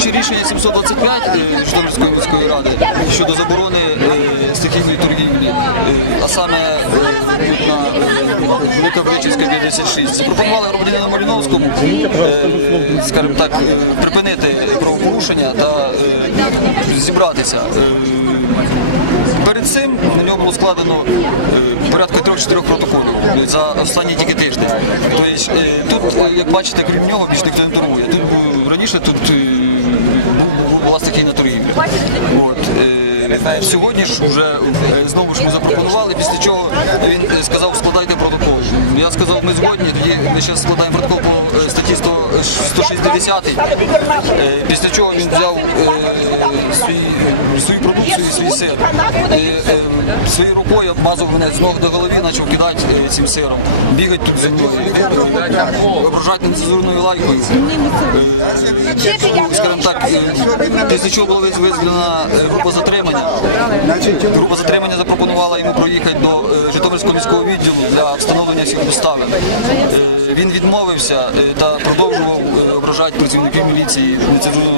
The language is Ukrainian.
Виконуючи рішення 725 е, Житомирської міської ради щодо заборони е, стихійної торгівлі, е, а саме на Велика Бричівська 56, запропонували громадянину Маліновському, скажімо так, припинити правопорушення та зібратися. Перед цим на нього було складено порядка трьох-чотирьох протоколів за останні тільки тиждень. Тобто, тут, як бачите, крім нього, більш ніхто не е, раніше тут е, на стихійна. От, е, Сьогодні ж вже е, знову ж ми запропонували, після чого він е, сказав, складайте протокол. Я сказав, ми згодні, тоді ми зараз складаємо протокол по статті 100, 160. Е, Після чого він взяв продукцію сир. І, е, своєю рукою обмазав мене з ног до голови, почав кидати е, цим сиром. Бігать тут зі мною, ображати нецензурною лайкою. Е, Скажімо так, е, після чого була визволена е, група затримання. Група затримання запропонувала йому проїхати до е, Житомирського міського відділу для встановлення всіх обставин. Е, Він відмовився е, та продовжував е, ображати працівників міліції нецензурною